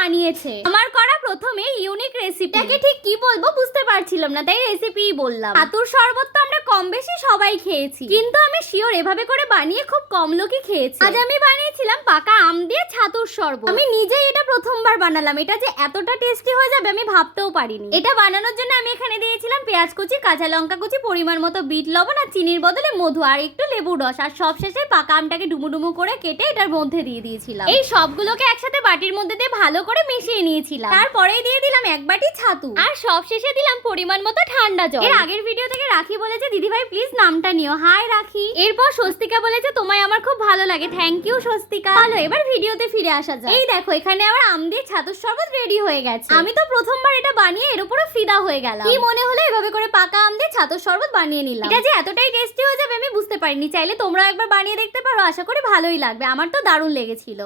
বানিয়েছে। আমার করা প্রথমে ইউনিক রেসিপিটাকে ঠিক কি বলবো বুঝতে পারছিলাম না, তাই রেসিপিই বললাম। ছাতুর শরবত তো আমরা কম বেশি সবাই খেয়েছি, কিন্তু আমি শিওর এভাবে করে বানিয়ে খুব কম লোকই খেয়েছি। আজ আমি বানিয়েছিলাম পাকা আম দিয়ে ছাতুর শরবত। আমি নিজেই এটা প্রথমবার বানালাম, এটা যে এতটা টেস্টি হয়ে যাবে আমি ভাবতেও পারিনি। এটা বানানোর জন্য আমি এখানে দিয়েছিলাম পেঁয়াজ কুচি, কাঁচা লঙ্কা কুচি, পরিমাণ মতো বিট লবণ আর চিনির বদলে মধু আর একটু লেবুর রস, আর সবশেষে পাকা আমটাকে ডুমু করে কেটে এটার মধ্যে দিয়ে দিয়েছিলাম। এই সবগুলোকে একসাথে বাটির মধ্যে দিয়ে ভালো করে মিশিয়ে নিয়েছিলাম। তারপরেই দিয়ে দিলাম এক বাটি ছাতু, আর সবশেষে দিলাম পরিমাণ মতো ঠান্ডা জল। এর আগের ভিডিও থেকে রাখি বলেছে দিদিভাই প্লিজ নামটা নিও। হাই রাখি। এরপর স্বস্তিকা বলেছে তোমায় আমার খুব ভালো লাগে। Thank you Swastika. ভালো, এবার ভিডিওতে ফিরে আসা যায়। এই দেখো এখানে আমার আম দিয়ে ছাতুর শরবত রেডি হয়ে গেছে। আমি তো প্রথমবার এটা বানিয়ে এর উপরে ফিদা হয়ে গেলাম। কি মনে হলো এভাবে করে পাকা আম দিয়ে ছাতুর শরবত বানিয়ে নিলাম। এটা যে এতটাই টেস্টি হয়ে যাবে আমি বুঝতে পারিনি। চাইলে তোমরা একবার বানিয়ে দেখতে পারো, আশা করি ভালোই লাগবে। আমার তো দারুণ লেগেছিল।